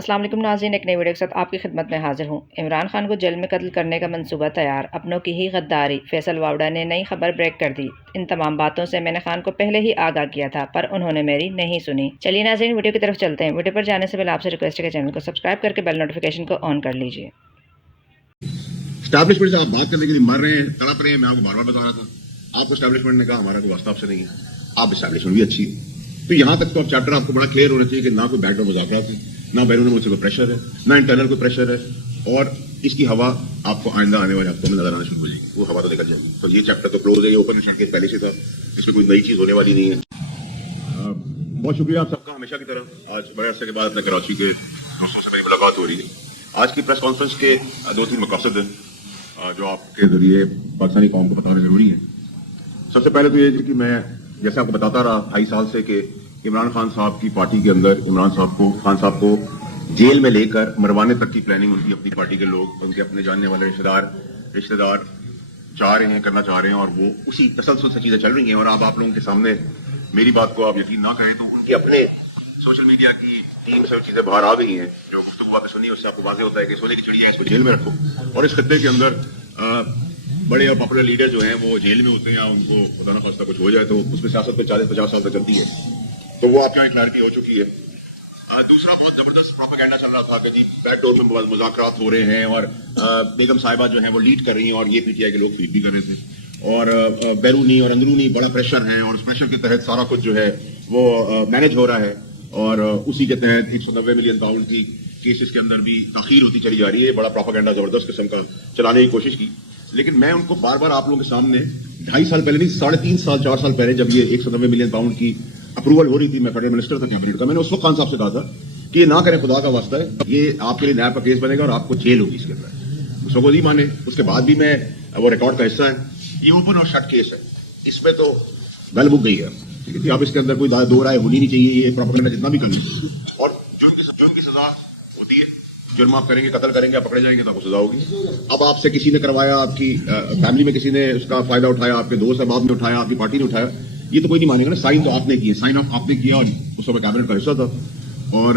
السلام علیکم ناظرین، ایک نئی ویڈیو کے ساتھ آپ کی خدمت میں حاضر ہوں۔ عمران خان کو جیل میں قتل کرنے کا منصوبہ تیار، اپنوں کی ہی غداری، فیصل واوڈا نے نئی خبر بریک کر دی۔ ان تمام باتوں سے میں نے خان کو پہلے ہی آگاہ کیا تھا، پر انہوں نے میری نہیں سنی۔ چلیے ناظرین، ویڈیو کی طرف چلتے ہیں۔ ویڈیو پر جانے سے پہلے آپ سے ریکویسٹ ہے کہ چینل کو سبسکرائب کر کے بیل نوٹیفیکیشن کو آن کر لیجیے۔ اسٹیبلشمنٹ سے آپ بات کرنے کے لیے مر رہے ہیں، تڑپ رہے ہیں، میں آپ کو بار بار بتا رہا تھا، آپ کو اسٹیبلشمنٹ نے کہا ہمارا کوئی واسطہ آپ سے نہیں ہے، آپ اسٹیبلشمنٹ بھی اچھی ہے، تو یہاں تک تو اب چیپٹر آپ کو بڑا کلیئر ہونا چاہیے کہ نہ کوئی بیک ڈور مذاکرات ہے، نہ بیرون ملک سے کوئی پریشر ہے، نہ انٹرنل کوئی پریشر ہے، اور اس کی ہوا آپ کو آئندہ آنے والے ہفتوں میں نظر آنا شروع ہو جائے گی، وہ ہوا تو نکل جائے گی۔ تو یہ چیپٹر تو کلوز ہے، یہ اوپن میشن کیس پہلے سے تھا، اس میں کوئی نئی چیز ہونے والی نہیں ہے۔ بہت شکریہ آپ سب کا ہمیشہ کی طرح، آج بڑے عرصے کے بعد اپنے کراچی کے دوستوں سے میری ملاقات ہو رہی ہے۔ آج کی پریس کانفرنس کے 2-3 مقاصد ہیں جو آپ کے ذریعے پاکستانی قوم کو بتانا ضروری ہے۔ سب سے پہلے تو یہ کہ میں جیسے آپ کو بتاتا رہا 2.5 سال سے کہ عمران خان صاحب کی پارٹی کے اندر خان صاحب کو جیل میں لے کر مروانے تک کی پلاننگ ان کی اپنی پارٹی کے لوگ، ان کے اپنے جاننے والے رشتہ دار چاہ رہے ہیں، کرنا چاہ رہے ہیں، اور وہ اسی تسلسل سے چیزیں چل رہی ہیں۔ اور اب آپ لوگوں کے سامنے میری بات کو آپ یقین نہ کریں تو ان کے اپنے سوشل میڈیا کی ٹیم سے چیزیں باہر آ گئی ہیں، جو گفتگو آپ نے سنی ہے اس سے آپ کو واضح ہوتا ہے کہ سونے کی چڑیا ہے، اس کو جیل میں رکھو۔ اور اس خطے کے اندر بڑے اور پاپولر لیڈر جو ہیں وہ جیل میں ہوتے ہیں، ان کو خدا نہ خواستہ کچھ ہو جائے تو اس میں سیاست پہ 40-50 سال تک چلتی ہے، تو وہ آپ کے یہاں کلیئرٹی ہو چکی ہے۔ دوسرا بہت زبردست پروپیگنڈا چل رہا تھا کہ جی بیک ڈور میں مذاکرات ہو رہے ہیں، اور بیگم صاحبہ جو ہیں وہ لیڈ کر رہی ہیں، اور یہ پی ٹی آئی کے لوگ فیڈ بھی کر رہے تھے، اور بیرونی اور اندرونی بڑا پریشر ہے، اور اس پریشر کے تحت سارا کچھ جو ہے وہ مینج ہو رہا ہے، اور اسی کے تحت 190 ملین پاؤنڈ کی کیسز کے اندر بھی تاخیر ہوتی چلی جا رہی ہے۔ بڑا پروپیگنڈا زبردست قسم کا چلانے کی کوشش کی، لیکن میں ان کو بار بار آپ لوگوں کے سامنے 2.5 سال پہلے نہیں، 3.5 سال 4 سال پہلے جب یہ 190 ملین پاؤنڈ کی اپروول ہو رہی تھی، میں فیڈرل منسٹر تھا کیبنٹ کا، میں نے اس وقت خان صاحب سے کہا تھا کہ یہ نہ کریں، خدا کا واسطہ ہے، یہ آپ کے لیے نیب کا کیس بنے گا اور آپ کو جیل ہوگی اس کے اندر۔ اس کو نہیں مانے، اس کے بعد بھی میں وہ ریکارڈ کا حصہ ہے، یہ اوپن اور شٹ کیس ہے، اس میں تو بیل بک گئی ہے، ٹھیک ہے، اب اس کے اندر کوئی دو رائے ہونی نہیں چاہیے، یہ پروپیگنڈا جتنا بھی کرنا ہے، اور جرم کی سزا ہوتی ہے، جرم آپ کریں گے، قتل کریں گے، آپ پکڑے جائیں گے تو آپ کو سزا ہوگی۔ اب آپ سے کسی نے کروایا، آپ کی فیملی میں کسی نے اس کا فائدہ اٹھایا، آپ کے دوست احباب نے اٹھایا، آپ کی پارٹی نے اٹھایا، یہ تو کوئی نہیں مانے گا نا، سائن تو آپ نے کیے، سائن آف آپ نے کیا، اور اس وقت کیبنٹ کا حصہ تھا، اور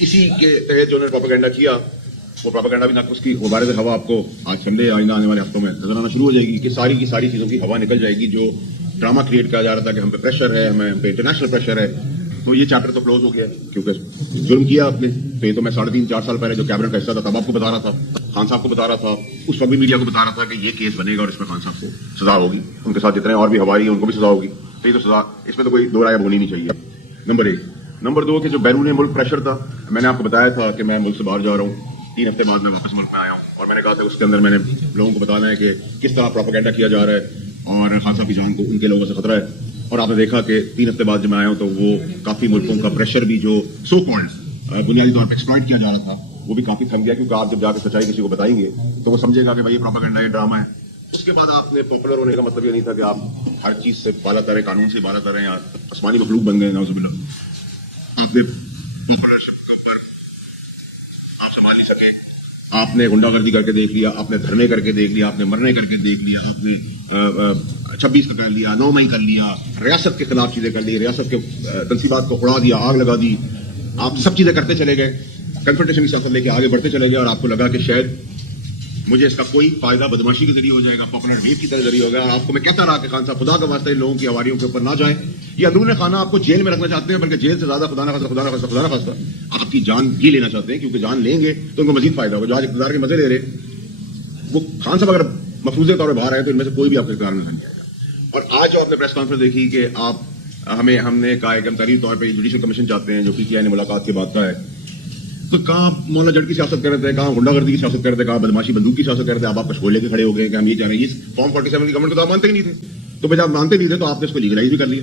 اسی کے تحت جو انہوں نے پروپیگنڈا کیا، وہ پروپیگنڈا بھی نہ اس کی وبارد ہوا آپ کو آج سنڈے آئندہ آنے والے ہفتوں میں نظر آنا شروع ہو جائے گی کہ ساری کی ساری چیزوں کی ہوا نکل جائے گی، جو ڈرامہ کریٹ کیا جا رہا تھا کہ ہم پہ پریشر ہے، ہم پہ انٹرنیشنل پریشر ہے، تو یہ چیپٹر تو کلوز ہو گیا، کیونکہ ظلم کیا آپ نے، تو یہ تو میں 3.5-4 سال پہلے جو کیبنٹ کا حصہ تھا تب آپ کو بتا رہا تھا، خان صاحب کو بتا رہا تھا، اس وقت بھی میڈیا کو بتا رہا تھا کہ یہ کیس بنے گا اور اس میں خان صاحب کو سزا ہوگی، ان کے ساتھ جتنے اور بھی ہواری ہیں ان کو بھی سزا ہوگی، تو یہ تو سزا، اس میں تو کوئی دو رائے ہونی نہیں چاہیے۔ نمبر 1۔ نمبر 2 کہ جو بیرون ملک پریشر تھا، میں نے آپ کو بتایا تھا کہ میں ملک سے باہر جا رہا ہوں، 3 ہفتے بعد میں واپس ملک میں آیا ہوں، اور میں نے کہا تھا اس کے اندر میں نے لوگوں کو بتانا ہے کہ کس طرح پروپیگنڈا کیا جا رہا ہے، اور خان صاحب کی جان کو ان کے لوگوں سے خطرہ ہے، اور آپ نے دیکھا کہ 3 ہفتے بعد جب میں آیا ہوں تو وہ کافی ملکوں کا پریشر بھی جو سو کالڈ بنیادی طور پہ ایکسپلائٹ کیا جا رہا تھا، وہ بھی کافی تھم گیا، کیونکہ آپ جب جا کے سچائی کسی کو بتائیں گے تو وہ سمجھے گا کہ بھائی یہ پروپیگنڈا، یہ ڈرامہ ہے۔ اس کے بعد آپ نے پاپولر ہونے کا مطلب یہ نہیں تھا کہ آپ ہر چیز سے بالا تریں، قانون سے بالا تریں، یا آسمانی مخلوق بن گئے، نعوذ باللہ۔ آپ نے پاپولرشپ کے اوپر آپ سنبھال نہیں سکے، آپ نے غنڈہ گردی کر کے دیکھ لیا، آپ نے دھرنے کر کے دیکھ لیا، آپ نے مرنے کر کے دیکھ لیا، آپ نے 26 کا کر لیا، 9 مئی کر لیا، ریاست کے خلاف چیزیں کر لی، ریاست کے تنصیبات کو اڑا دیا، آگ لگا دی، آپ سب چیزیں کرتے چلے گئے، کنفرنٹیشن کی سیاست لے کے آگے بڑھتے چلے گئے، اور آپ کو لگا کہ شاید مجھے اس کا کوئی فائدہ بدماشی کے ذریعے ہو جائے گا، پاپولر ویو کی طرح ذریعے ہوگا، اور آپ کو میں کہتا رہا کہ خان صاحب خدا کا واسطہ ان لوگوں کی ہواریوں کے اوپر نہ جائیں، یہ اندرون خانہ آپ کو جیل میں رکھنا چاہتے ہیں، بلکہ جیل سے زیادہ خدا نہ خواستہ آپ کی جان بھی لینا چاہتے ہیں، کیونکہ جان لیں گے تو ان کو مزید فائدہ ہوگا۔ جو آج اقتدار کے مزے لے رہے وہ خان صاحب اگر مفروضے طور پہ باہر آئے تو ان میں سے کوئی بھی آپ کے اقتدار میں نہیں آئے گا۔ اور آج جو آپ نے پریس کانفرنس دیکھی کہ ہم نے کہا کہ ہم تحریری طور پہ جوڈیشل کمیشن چاہتے ہیں، جو پی ٹی آئی نے ملاقات کے بعد کا ہے، تو کہاں مولا جٹ کی سیاست کر رہے تھے، کہاں غنڈہ گردی کی سیاست کر رہے تھے، کہاں بدماشی بندوق کی سیاست کر رہے تھے، اب آپ کچھ لے کے کھڑے ہو گئے کہ ہم یہ چاہ رہے ہیں، یہ فارم 47 کی گورنمنٹ کو تو آپ مانتے ہی نہیں تھے، تو جب آپ مانتے نہیں تھے تو آپ نے اس کو لیگلائز بھی کر لیا،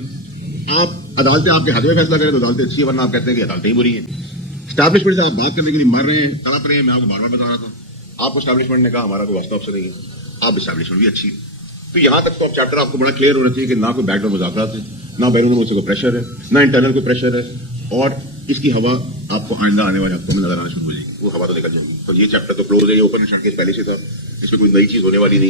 آپ عدالتیں آپ کے ہاتھ میں فیصلہ کریں تو عدالتیں اچھی ہے، ورنہ آپ کہتے ہیں کہ عدالتیں ہی بری ہیں۔ اسٹیبلشمنٹ سے آپ بات کرنے کے لیے مر رہے ہیں، تڑپ رہے ہیں، میں آپ کو بار بار بتا رہا تھا، آپ کو اسٹیبلشمنٹ نے کہا ہمارا کوئی واسطہ آپ سے نہیں ہے، آپ اسٹیبلشمنٹ بھی اچھی ہے، تو یہاں تک تو اب چیپٹر آپ کو بڑا کلیئر ہونا چاہیے کہ نہ کوئی بیک ڈور مذاکرات ہے، نہ بیرون ملک سے کوئی پریشر ہے، نہ انٹرنل کوئی پریشر ہے، اور اس کی ہوا آپ کو آئندہ آنے والے ہفتوں میں نظر آنا شروع ہو جائے گی، وہ ہوا تو نکل جائے گی۔ تو یہ چیپٹر تو کلوز ہے، یہ اوپن میشن کیس پہلے سے تھا، اس میں کوئی نئی چیز ہونے والی نہیں۔